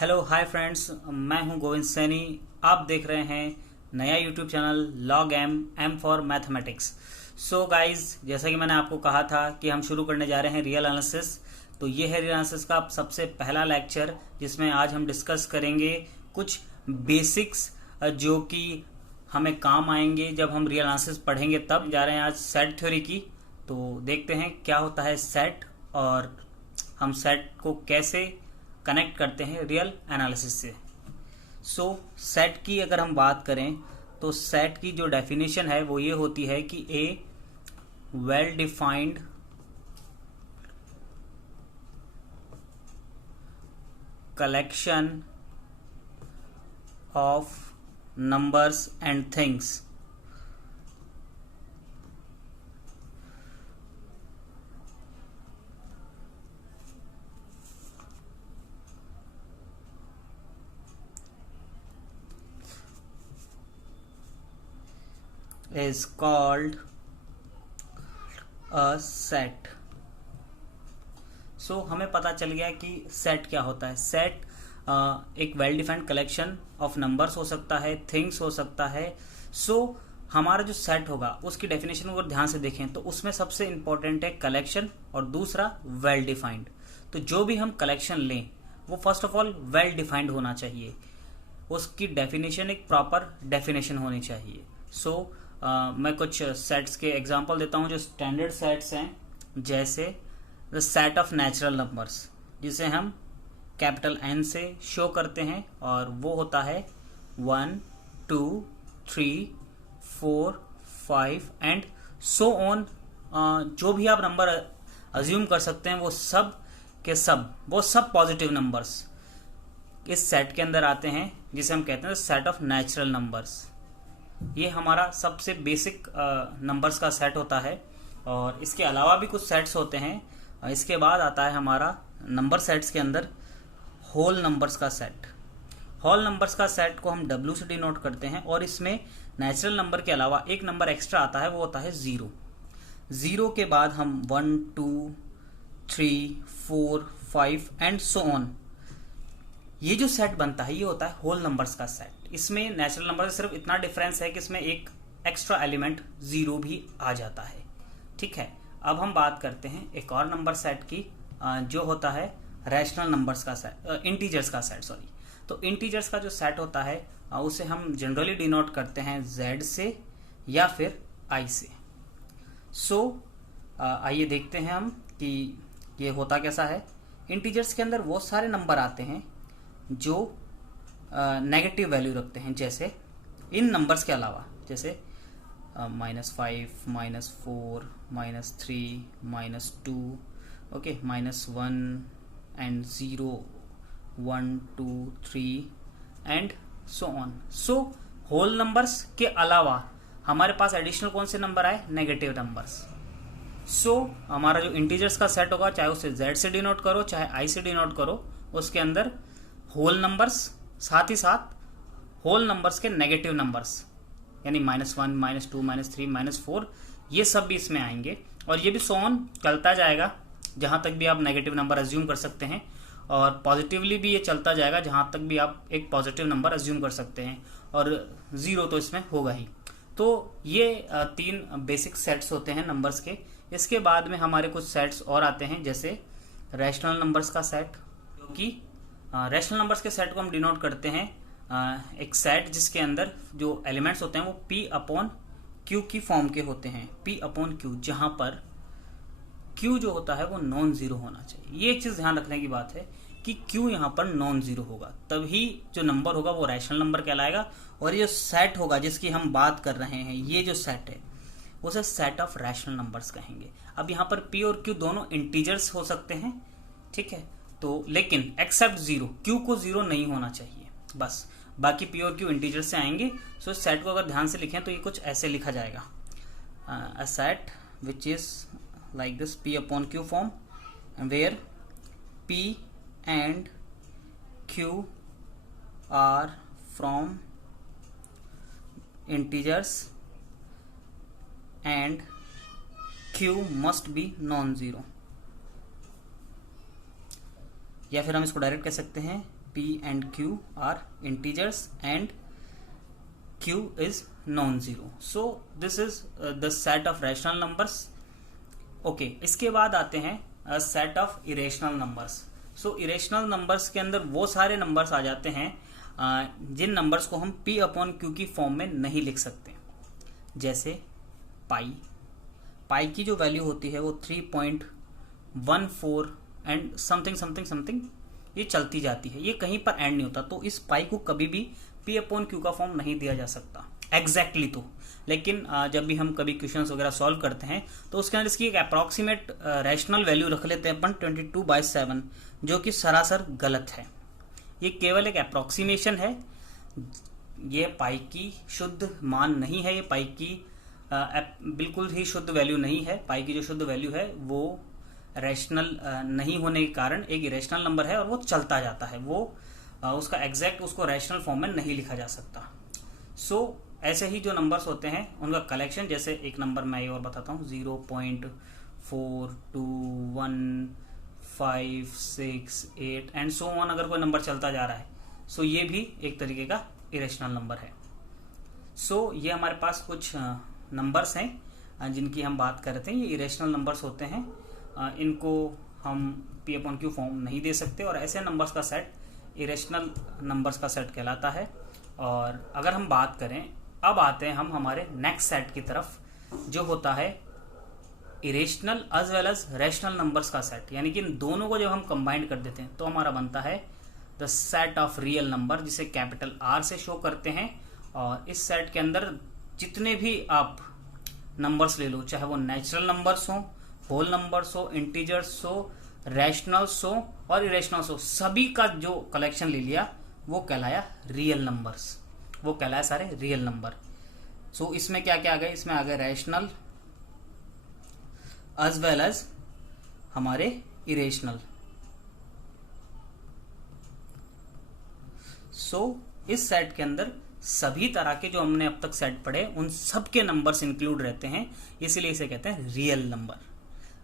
Hello hi friends, मैं हूं गोविंद सैनी। आप देख रहे हैं नया YouTube channel log M for mathematics. So guys, जैसा कि मैंने आपको कहा था कि हम शुरू करने जा रहे हैं रियल एनालिसिस। तो ये है रियल एनालिसिस का सबसे पहला लेक्चर, जिसमें आज हम डिस्कस करेंगे कुछ बेसिक्स जो कि हमें काम आएंगे जब हम रियल एनालिसिस पढ़ेंगे। तब जा रहे हैं आज सेट थ्योरी की। तो देखते हैं क्या होता है सेट, और हम सेट को कैसे कनेक्ट करते हैं रियल एनालिसिस से। सेट की अगर हम बात करें तो सेट की जो डेफिनेशन है वो ये होती है कि a well defined collection of numbers and things is called a set। हमें पता चल गया कि सेट क्या होता है। सेट एक well defined collection of numbers हो सकता है, थिंग्स हो सकता है। हमारा जो सेट होगा उसकी डेफिनेशन अगर ध्यान से देखें तो उसमें सबसे इंपॉर्टेंट है कलेक्शन और दूसरा वेल डिफाइंड। तो जो भी हम कलेक्शन लें वो first of all well defined होना चाहिए, उसकी डेफिनेशन एक प्रॉपर डेफिनेशन होनी चाहिए। मैं कुछ सेट्स के एग्जांपल देता हूं जो स्टैंडर्ड सेट्स हैं, जैसे the set of natural numbers, जिसे हम कैपिटल एन से शो करते हैं, और वो होता है 1 2 3 4 5 एंड सो ऑन। जो भी आप नंबर अज्यूम कर सकते हैं वो सब के सब पॉजिटिव नंबर्स इस सेट के अंदर आते हैं, जिसे हम कहते हैं सेट ऑफ नेचुरल नंबर्स। ये हमारा सबसे बेसिक नंबर्स का सेट होता है, और इसके अलावा भी कुछ सेट्स होते हैं। इसके बाद आता है हमारा नंबर सेट्स के अंदर होल नंबर्स का सेट। होल नंबर्स का सेट को हम W से डिनोट करते हैं, और इसमें नेचुरल नंबर के अलावा एक नंबर एक्स्ट्रा आता है, वो होता है 0। 0 के बाद हम 1 2 3 4 5 एंड सो ऑन। ये जो सेट बनता है ये होता है होल नंबर्स का सेट। इसमें नेचुरल नंबर से सिर्फ इतना डिफरेंस है कि इसमें एक एक्स्ट्रा एलिमेंट 0 भी आ जाता है। ठीक है, अब हम बात करते हैं एक और नंबर सेट की, जो होता है रैशनल नंबर्स का सेट, इंटीजर्स का सेट, सॉरी। तो इंटीजर्स का जो सेट होता है उसे हम जनरली डिनोट करते हैं Z से या फिर I से। आइए देखते हैं हम कि ये होता कैसा है। इंटीजर्स के अंदर वो सारे नंबर आते हैं जो नेगेटिव वैल्यू रखते हैं, जैसे इन नंबर्स के अलावा, जैसे -5 -4 -3 -2, okay, -1 and 0 1 2 3 and so on. Whole numbers के अलावा हमारे पास एडिशनल कौन से नंबर आए? Negative numbers. हमारा जो इंटीजर्स का सेट होगा, चाहे उसे Z से डिनोट करो चाहे I से डिनोट करो, उसके अंदर होल नंबर्स, साथ ही साथ होल नंबर्स के नेगेटिव नंबर्स, यानी -1 -2 -3 -4, ये सब भी इसमें आएंगे। और ये भी सो ऑन चलता जाएगा, जहां तक भी आप नेगेटिव नंबर अज्यूम कर सकते हैं, और पॉजिटिवली भी ये चलता जाएगा जहां तक भी आप एक पॉजिटिव नंबर अज्यूम कर सकते हैं, और 0 तो इसमें होगा ही। तो ये 3 बेसिक सेट्स होते हैं नंबर्स के। इसके बाद में हमारे कुछ सेट्स और आते हैं, जैसे रैशनल नंबर्स का सेट, जो कि रैशनल नंबर्स के सेट को हम डिनोट करते हैं एक सेट जिसके अंदर जो एलिमेंट्स होते हैं वो P/Q की फॉर्म के होते हैं। P/Q, जहां पर Q जो होता है वो नॉन जीरो होना चाहिए। ये एक चीज ध्यान रखने की बात है कि Q यहाँ पर नॉन जीरो होगा, तभी जो नंबर होगा वो रैशनल नंबर कहलाएगा। और ये सेट होगा जिसकी हम बात कर रहे हैं, ये जो सेट है उसे सेट ऑफ रैशनल नंबर्स कहेंगे। अब यहाँ पर P और Q दोनों इंटीजर्स हो सकते हैं, ठीक है, तो लेकिन एक्सेप्ट 0, Q को 0 नहीं होना चाहिए, बस बाकी P और Q इंटीजर से आएंगे। इस सेट को अगर ध्यान से लिखें तो ये कुछ ऐसे लिखा जाएगा, a set which is like this, P/Q form, where P and Q are from integers and Q must be non zero. या फिर हम इसको डायरेक्ट कह सकते हैं P and Q are integers and Q is non-zero. So this is the set of rational numbers. Okay, इसके बाद आते हैं set of irrational numbers. So irrational numbers के अंदर वो सारे नंबर्स आ जाते हैं जिन नंबर्स को हम P अपॉन Q की फॉर्म में नहीं लिख सकते. जैसे पाई की जो वैल्यू होती है वो 3.14 एंड समथिंग समथिंग समथिंग ये चलती जाती है, ये कहीं पर एंड नहीं होता. तो इस पाई को कभी भी P अपॉन Q का फॉर्म नहीं दिया जा सकता एग्जैक्टली तो. लेकिन जब भी हम कभी क्वेश्चंस वगैरह सॉल्व करते हैं तो उसके अंदर इसकी एक अप्रॉक्सीमेट रैशनल वैल्यू रख लेते हैं अपन 22/7, जो कि सरासर गलत है. ये केवल एक अप्रॉक्सीमेशन है, ये पाई की शुद्ध मान नहीं है, ये पाई की बिल्कुल ही शुद्ध वैल्यू नहीं है. पाई की जो शुद्ध वैल्यू है वो रैशनल नहीं होने के कारण एक इरेशनल नंबर है और वो चलता जाता है, वो उसका एग्जैक्ट उसको रैशनल फॉर्म में नहीं लिखा जा सकता. सो ऐसे ही जो नंबर्स होते हैं उनका कलेक्शन, जैसे एक नंबर मैं ये और बताता हूँ 0.421568 एंड सो ऑन. अगर कोई नंबर चलता जा रहा है सो ये भी एक तरीके का इरेशनल नंबर है. सो ये हमारे पास कुछ नंबर्स हैं जिनकी हम बात कर रहे थे. ये इरेशनल नंबर्स होते हैं, इनको हम P अपॉन Q फॉर्म नहीं दे सकते और ऐसे नंबर्स का सेट इरेशनल नंबर्स का सेट कहलाता है. और अगर हम बात करें, अब आते हैं हम हमारे नेक्स्ट सेट की तरफ, जो होता है irrational as well as rational numbers का सेट. यानी कि इन दोनों को जब हम कंबाइन कर देते हैं तो हमारा बनता है the set of real number, जिसे कैपिटल R से शो करते हैं. और इस सेट के अंदर जितने भी आप नंबर्स ले लो, चाहे वो नेचुरल नंबर्स हो, होल नंबर्स हो, इंटीजर्स हो, रैशनल्स हो और इरेशनल्स हो, सभी का जो कलेक्शन ले लिया वो कहलाया रियल नंबर्स, वो कहलाया सारे रियल नंबर. सो इसमें क्या क्या आ गए, इसमें आ गए रैशनल एज वेल एज हमारे इरेशनल. सो इस सेट के अंदर सभी तरह के जो हमने अब तक सेट पढ़े उन सब के नंबर्स इंक्लूड रहते हैं, इसलिए इसे कहते हैं रियल नंबर.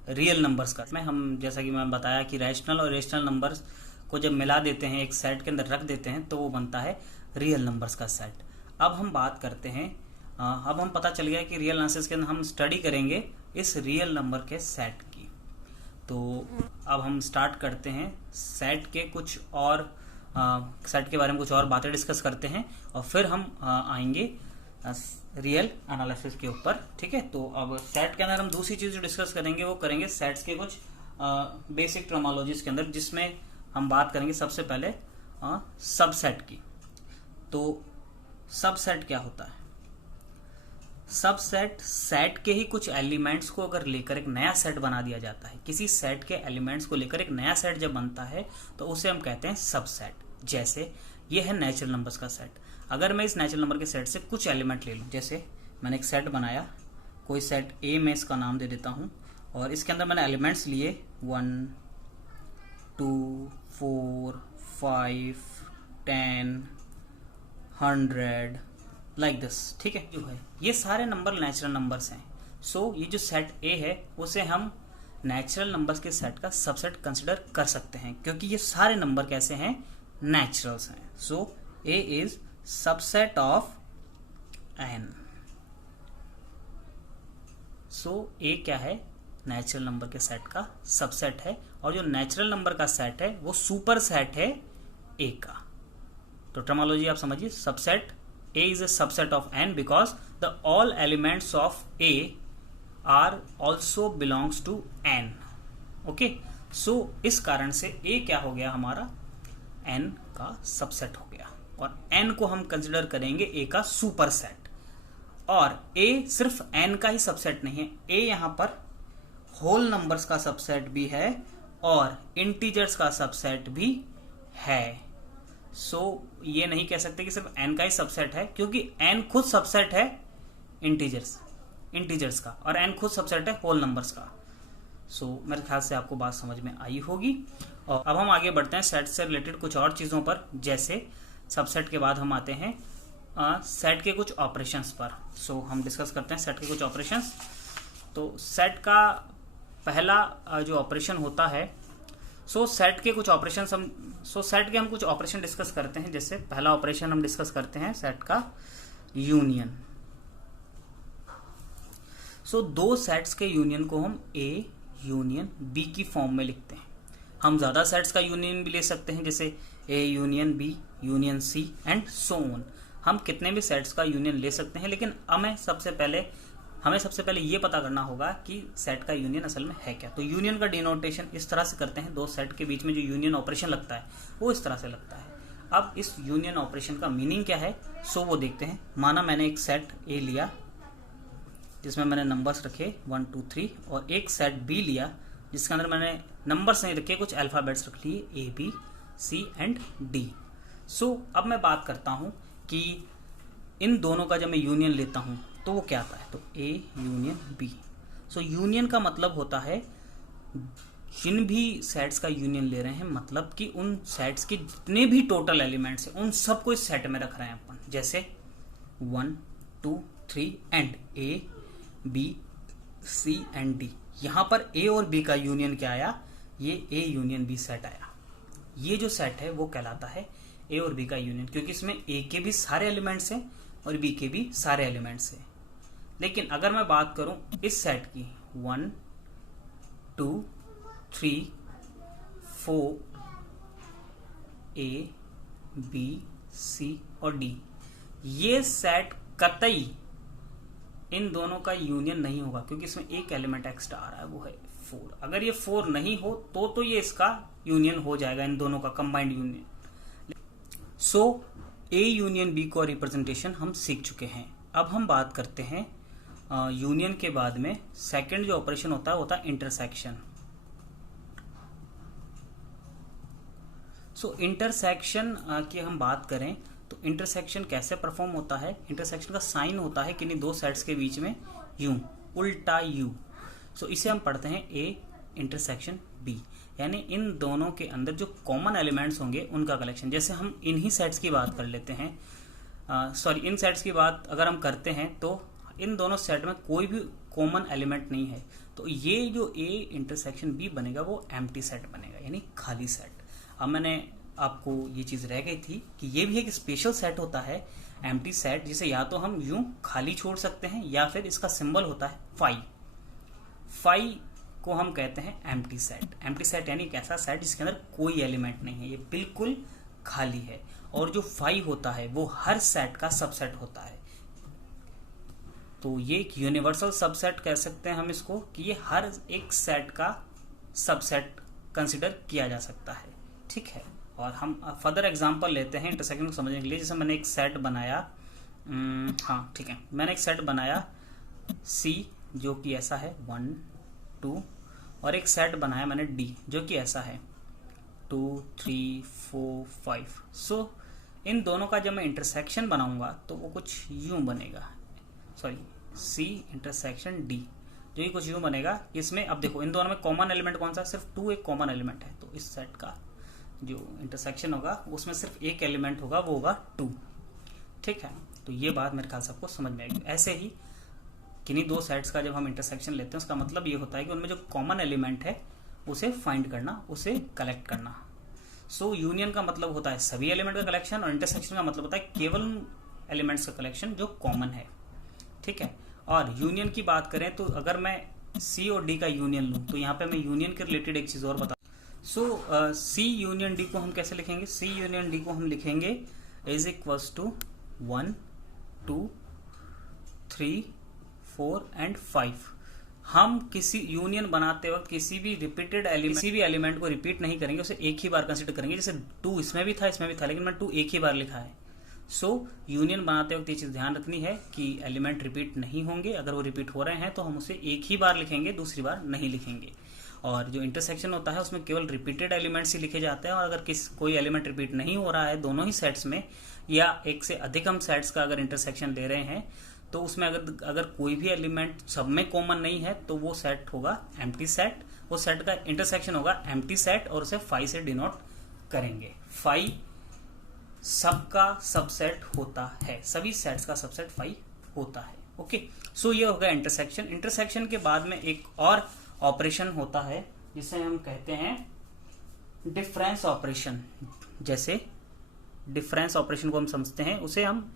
रियल नंबर्स का में हम, जैसा कि मैं बताया कि रैशनल और इरेशनल नंबर्स को जब मिला देते हैं, एक सेट के अंदर रख देते हैं, तो वो बनता है रियल नंबर्स का सेट. अब हम बात करते हैं, अब हम पता चल गया कि रियल एनालिसिस के अंदर हम स्टडी करेंगे इस रियल नंबर के सेट की. तो अब हम स्टार्ट करते हैं सेट के कुछ और सेट के बारे में कुछ और बातें डिस्कस करते हैं और फिर हम आएंगे रियल एनालिसिस के ऊपर. ठीक है, तो अब सेट के अंदर हम दूसरी चीज जो डिस्कस करेंगे वो करेंगे सेट्स के कुछ बेसिक टर्मिनोलॉजीज के अंदर, जिसमें हम बात करेंगे सबसे पहले सबसेट की. तो सबसेट क्या होता है? सबसेट सेट के ही कुछ एलिमेंट्स को अगर लेकर एक नया सेट बना दिया जाता है. किसी सेट के एलिमेंट्स को लेकर एक नया सेट जब बनता है तो उसे हम कहते हैं सबसेट. जैसे ये है नेचुरल नंबर्स का सेट. अगर मैं इस नेचुरल नंबर के सेट से कुछ एलिमेंट ले लूं, जैसे मैंने एक सेट बनाया, कोई सेट A में इसका नाम दे देता हूं और इसके अंदर मैंने एलिमेंट्स लिए 1 2 4 5 10 100 लाइक दिस. ठीक है, जो है ये सारे नंबर नेचुरल नंबर्स हैं. सो ये जो सेट A है उसे हम नेचुरल नंबर्स के सेट का सबसेट कंसिडर कर सकते हैं, क्योंकि ये सारे नंबर कैसे हैं? नेचुरल्स हैं. सो A is subset of N. So A क्या है? नेचुरल नंबर के सेट का सबसेट है. और जो नेचुरल नंबर का सेट है वो सुपर सेट है A का. तो टर्मिनोलॉजी आप समझिए, subset A is a subset of N because the all elements of A are also belongs to N. Okay, so इस कारण से A क्या हो गया हमारा? N का सबसेट हो गया और N को हम कंसिडर करेंगे A का सुपर सेट. और A सिर्फ N का ही सबसेट नहीं है, A यहाँ पर होल नंबर्स का सबसेट भी है और इंटीजर्स का सबसेट भी है. सो ये नहीं कह सकते कि सिर्फ n का ही सबसेट है, क्योंकि n खुद सबसेट है इंटीजर्स का और n खुद सबसेट है होल नंबर्स का. सो मेरे ख्याल से आपको बात समझ में आई होगी. और अब हम आगे बढ़ते हैं सेट से रिलेटेड कुछ और चीज़ों पर. जैसे सबसेट के बाद हम आते हैं सेट के कुछ ऑपरेशंस पर. सो हम डिस्कस करते हैं सेट के कुछ ऑपरेशंस. तो सेट का पहला जो ऑपरेशन होता है सेट के हम कुछ ऑपरेशन डिस्कस करते हैं। जैसे पहला ऑपरेशन हम डिस्कस करते हैं सेट का यूनियन। दो सेट्स के यूनियन को हम ए यूनियन बी की फॉर्म में लिखते हैं। हम ज्यादा सेट्स का यूनियन भी ले सकते हैं, जैसे A union B, union C and so on. हम कितने भी सेट्स का यूनियन ले सकते हैं, लेकिन हमें सबसे पहले ये पता करना होगा कि सेट का यूनियन असल में है क्या। तो यूनियन का डिनोटेशन इस तरह से करते हैं, दो सेट के बीच में जो यूनियन ऑपरेशन लगता है वो इस तरह से लगता है। अब इस यूनियन ऑपरेशन का मीनिंग क्या है, वो देखते हैं। माना मैंने एक सेट ए लिया जिसमें मैंने नंबर्स रखे 1 2 3, और एक सेट बी लिया जिसके अंदर मैंने नंबर्स नहीं रखे, कुछ अल्फाबेट्स रख लिए A B C and D. अब मैं बात करता हूं कि इन दोनों का जब मैं यूनियन लेता हूं तो वो क्या आता है, तो ए यूनियन बी। यूनियन का मतलब होता है जिन भी सेट्स का यूनियन ले रहे हैं, मतलब कि उन सेट्स के जितने भी टोटल एलिमेंट्स हैं उन सबको इस सेट में रख रहे हैं अपन। जैसे 1 2 3 and A B C and D. यहां पर ए और बी का यूनियन क्या आया, ये ए यूनियन बी सेट आया। ये जो सेट है वो कहलाता है ए और बी का यूनियन, क्योंकि इसमें ए के भी सारे एलिमेंट्स हैं और बी के भी सारे एलिमेंट्स हैं। लेकिन अगर मैं बात करूं इस सेट की 1 2 3 4 ए बी सी और डी, ये सेट कतई इन दोनों का यूनियन नहीं होगा, क्योंकि इसमें एक एलिमेंट एक्स्ट्रा आ रहा है, वो है 4। अगर ये 4 नहीं हो तो ये इसका यूनियन हो जाएगा, इन दोनों का combined union. A union B को रिप्रेजेंटेशन हम सीख चुके हैं। अब हम बात करते हैं यूनियन के बाद में सेकंड जो ऑपरेशन होता है इंटरसेक्शन। इंटरसेक्शन की हम बात करें तो इंटरसेक्शन कैसे परफॉर्म होता है। इंटरसेक्शन का साइन होता है किन्हीं दो सेट्स के बीच में यू, उल्टा यू। इसे हम पढ़ते हैं ए इंटरसेक्शन बी, यानी इन दोनों के अंदर जो कॉमन एलिमेंट्स होंगे उनका कलेक्शन। जैसे हम इन्हीं सेट्स की बात कर लेते हैं, इन सेट्स की बात अगर हम करते हैं तो इन दोनों सेट में कोई भी कॉमन एलिमेंट नहीं है, तो ये जो ए इंटरसेक्शन बी बनेगा वो एम्प्टी सेट बनेगा, यानी खाली सेट। अब मैंने आपको ये चीज रह गई थी कि ये भी एक स्पेशल सेट होता है एम्प्टी सेट, जिसे या तो हम यूं खाली छोड़ सकते हैं या फिर इसका सिंबल होता है फाई को हम कहते हैं एम्प्टी सेट। एम्प्टी सेट यानी एक ऐसा सेट जिसके अंदर कोई एलिमेंट नहीं है, ये बिल्कुल खाली है। और जो फाई होता है वो हर सेट का सबसेट होता है, तो ये एक यूनिवर्सल सबसेट कह सकते हैं हम इसको, कि ये हर एक सेट का सबसेट कंसिडर किया जा सकता है। ठीक है, और हम फर्दर एग्जांपल लेते हैं इंटरसेक्शन को समझने के लिए। जैसे मैंने एक सेट बनाया, हाँ ठीक है, मैंने एक सेट बनाया सी जो कि ऐसा है 1 2, और एक सेट बनाया मैंने डी जो कि ऐसा है 2 3 4 5। इन दोनों का जब मैं इंटरसेक्शन बनाऊंगा तो वो कुछ यूं बनेगा, सी इंटरसेक्शन डी, जो ये कुछ यूं बनेगा। इसमें अब देखो इन दोनों में कॉमन एलिमेंट कौन सा, सिर्फ 2 एक कॉमन एलिमेंट है, तो इस सेट का जो इंटरसेक्शन होगा उसमें सिर्फ एक एलिमेंट होगा, वो होगा 2। ठीक है, तो ये बात मेरे ख्याल से आपको समझ में आएगी। ऐसे ही किन्हीं दो सेट्स का जब हम इंटरसेक्शन लेते हैं उसका मतलब ये होता है कि उनमें जो कॉमन एलिमेंट है उसे फाइंड करना, उसे कलेक्ट करना। यूनियन का मतलब होता है सभी एलिमेंट का कलेक्शन, और इंटरसेक्शन का मतलब होता है केवल एलिमेंट्स का कलेक्शन जो कॉमन है। ठीक है, और यूनियन की बात करें तो अगर मैं सी और डी का यूनियन लूं तो यहाँ पे मैं यूनियन के रिलेटेड एक चीज और बता। सी यूनियन डी को हम कैसे लिखेंगे, सी यूनियन डी को हम लिखेंगे इज इक्वल्स टू 1 2 3 4 एंड 5। हम किसी यूनियन बनाते वक्त किसी भी एलिमेंट को रिपीट नहीं करेंगे, उसे एक ही बार कंसीडर करेंगे। जैसे 2 इसमें भी था लेकिन मैं 2 एक ही बार लिखा है। यूनियन बनाते वक्त ये चीज ध्यान रखनी है कि एलिमेंट रिपीट नहीं होंगे। अगर वो रिपीट हो रहे हैं तो हम उसे एक ही बार लिखेंगे, दूसरी बार नहीं लिखेंगे। और जो इंटरसेक्शन होता है उसमें केवल रिपीटेड एलिमेंट्स ही लिखे जाते हैं, और अगर कोई एलिमेंट रिपीट नहीं हो रहा है दोनों ही सेट्स में, या एक से अधिक हम सेट्स का अगर इंटरसेक्शन ले रहे हैं, तो उसमें अगर कोई भी एलिमेंट सब में कॉमन नहीं है तो वो सेट होगा एम्प्टी सेट। वो सेट का इंटरसेक्शन होगा एम्प्टी सेट, और उसे फाई से डिनोट करेंगे। फाई सबका सबसेट होता है, सभी सेट्स का सबसेट फाई होता है। ओके, ये हो गया इंटरसेक्शन। इंटरसेक्शन के बाद में एक और ऑपरेशन होता है जिसे हम कहते हैं डिफरेंस ऑपरेशन, जैसे डिफरेंस ऑपरेशन को हम समझते हैं, उसे हम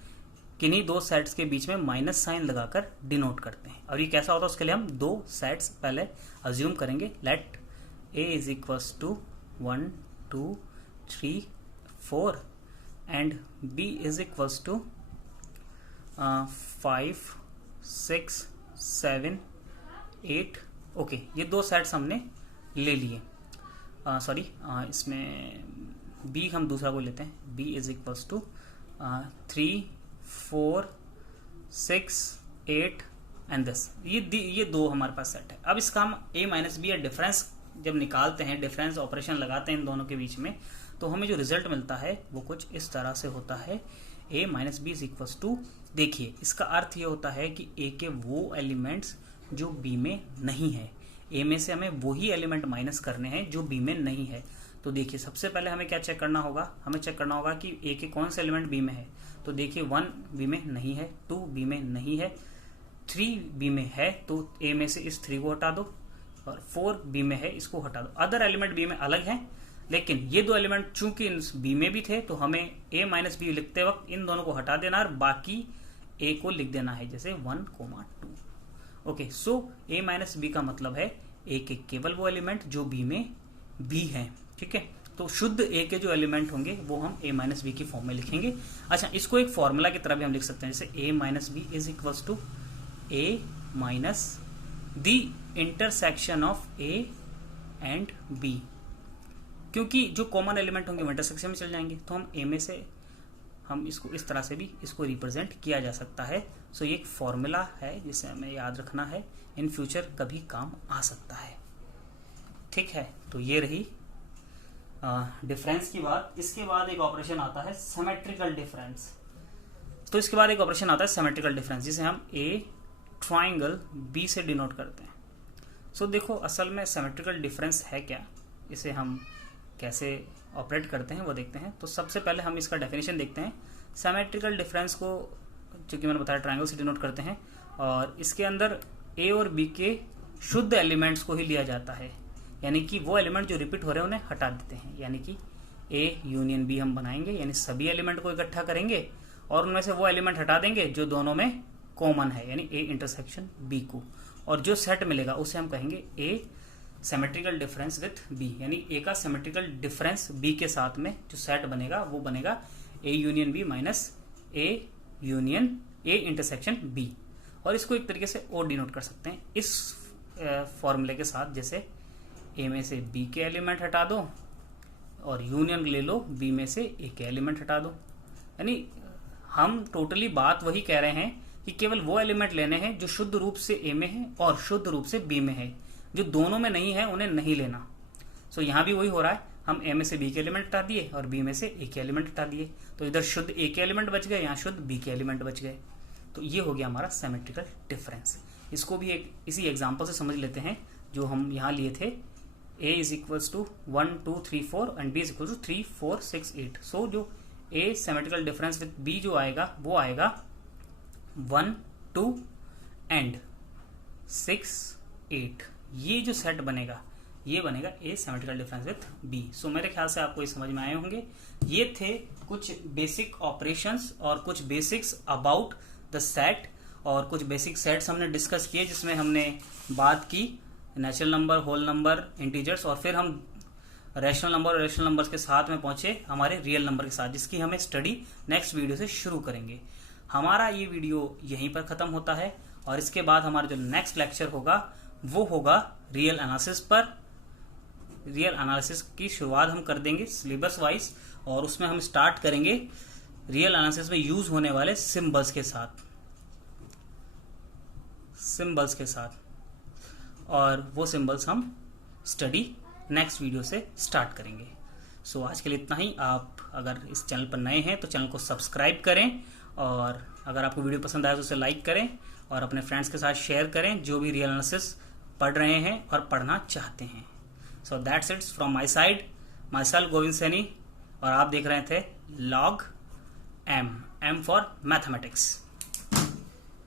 किन्हीं दो सेट्स के बीच में माइनस साइन लगाकर डिनोट करते हैं। और ये कैसा होता है उसके लिए हम दो सेट्स पहले अज्यूम करेंगे। Let A is equals to 1 2 3 4 and B is equals to 5 6 7 8। Okay, ये दो सेट्स हमने ले लिए। सॉरी, इसमें बी हम दूसरा को लेते हैं। B is equals to 3 4 6 8 and this. ये दो हमारे पास सेट है। अब इसका हम a माइनस बी या डिफरेंस जब निकालते हैं, डिफरेंस ऑपरेशन लगाते हैं इन दोनों के बीच में, तो हमें जो रिजल्ट मिलता है वो कुछ इस तरह से होता है। a minus B is equals to, देखिए इसका अर्थ ये होता है कि a के वो एलिमेंट्स जो b में नहीं है, a में से हमें वही एलिमेंट माइनस करने हैं जो b में नहीं है। तो देखिए सबसे पहले हमें क्या चेक करना होगा, हमें चेक करना होगा कि a के कौन से एलिमेंट b में है। तो देखिए 1 b में नहीं है, 2 b में नहीं है, 3 b में है, तो a में से इस 3 को हटा दो, और 4 b में है, इसको हटा दो। अदर एलिमेंट b में अलग है, लेकिन ये दो एलिमेंट चूंकि b में भी थे तो हमें a माइनस बी लिखते वक्त इन दोनों को हटा देना और बाकी a को लिख देना है, जैसे 1 2। Okay, so a minus B का मतलब है a के केवल वो एलिमेंट जो b में b है। ठीक है, तो शुद्ध a के जो एलिमेंट होंगे वो हम a माइनस बी की फॉर्म में लिखेंगे। अच्छा, इसको एक फॉर्मूला की तरह भी हम लिख सकते हैं, जैसे a minus B is equals to a minus the intersection of a and b। क्योंकि जो कॉमन एलिमेंट होंगे वो इंटरसेक्शन में चल जाएंगे, तो हम a में से हम इसको इस तरह से भी इसको रिप्रेजेंट किया जा सकता है। सो ये एक फॉर्मूला है जिसे हमें याद रखना है, इन फ्यूचर कभी काम आ सकता है। ठीक है, तो ये रही डिफरेंस की बात। इसके बाद एक ऑपरेशन आता है सिमेट्रिकल डिफरेंस। तो इसके बाद एक ऑपरेशन आता है सिमेट्रिकल डिफरेंस, जिसे हम a ट्राइंगल b से डिनोट करते हैं। सो देखो असल में सिमेट्रिकल डिफरेंस है क्या, इसे हम कैसे ऑपरेट करते हैं वो देखते हैं। तो सबसे पहले हम इसका डेफिनेशन देखते हैं। सिमेट्रिकल डिफरेंस को चूंकि मैंने बताया ट्राइंगल से डिनोट करते हैं, और इसके अंदर a और b के शुद्ध एलिमेंट्स को ही लिया जाता है, यानी कि वो एलिमेंट जो रिपीट हो रहे हैं उन्हें हटा देते हैं। यानी कि a यूनियन b हम बनाएंगे, यानी सभी एलिमेंट को इकट्ठा करेंगे और उनमें से वो एलिमेंट हटा देंगे जो दोनों में कॉमन है, यानी a इंटरसेक्शन b को, और जो सेट मिलेगा उसे हम कहेंगे a symmetrical difference with b, यानी a का सिमेट्रिकल डिफरेंस b के साथ में जो सेट बनेगा वो बनेगा a union b minus a union a intersection b। और इसको एक तरीके से और डिनोट कर सकते हैं इस फॉर्मूले के साथ, जैसे a में से b के एलिमेंट हटा दो और यूनियन ले लो b में से a के एलिमेंट हटा दो। यानी हम टोटली बात वही कह रहे हैं कि केवल वो एलिमेंट लेने हैं जो शुद्ध रूप से a में है और शुद्ध रूप से b में है, जो दोनों में नहीं है उन्हें नहीं लेना। सो यहाँ भी वही हो रहा है, हम a में से b के एलिमेंट हटा दिए और b में से a के एलिमेंट हटा दिए, तो इधर शुद्ध a के एलिमेंट बच गए, यहाँ शुद्ध b के एलिमेंट बच गए। तो ये हो गया हमारा सिमेट्रिकल डिफरेंस। इसको भी एक इसी एग्जांपल से समझ लेते हैं जो हम यहाँ लिए थे। a is equals to 1 2 3 4 and b is equal to 3 4 6 8। So जो a symmetrical difference with b जो आएगा वो आएगा 1 2 एंड 6 8। ये जो सेट बनेगा ये बनेगा a symmetrical difference with b। सो मेरे ख्याल से आपको ये समझ में आए होंगे। ये थे कुछ बेसिक ऑपरेशंस और कुछ बेसिक्स अबाउट द सेट, और कुछ बेसिक सेट्स हमने डिस्कस किए जिसमें हमने बात की natural number, whole number, integers, और फिर हम रैशनल नंबर और रेशनल नंबर्स के साथ में पहुंचे हमारे रियल नंबर के साथ, जिसकी हमें स्टडी नेक्स्ट वीडियो से शुरू करेंगे। हमारा ये वीडियो यहीं पर खत्म होता है, और इसके बाद हमारा जो नेक्स्ट लेक्चर होगा वो होगा रियल एनालिसिस पर। रियल एनालिसिस की शुरुआत हम कर देंगे सिलेबस वाइज, और उसमें हम स्टार्ट करेंगे रियल एनालिसिस में यूज होने वाले सिंबल्स के साथ, और वो सिंबल्स हम स्टडी नेक्स्ट वीडियो से स्टार्ट करेंगे। सो आज के लिए इतना ही। आप अगर इस चैनल पर नए हैं तो चैनल को सब्सक्राइब करें, और अगर आपको वीडियो पसंद आए तो उसे लाइक करें और अपने फ्रेंड्स के साथ शेयर करें जो भी रियल एनालिसिस पढ़ रहे हैं और पढ़ना चाहते हैं। So that's it's from my side, my self Govind Saini, और आप देख रहे थे लॉग एम फॉर मैथमेटिक्स।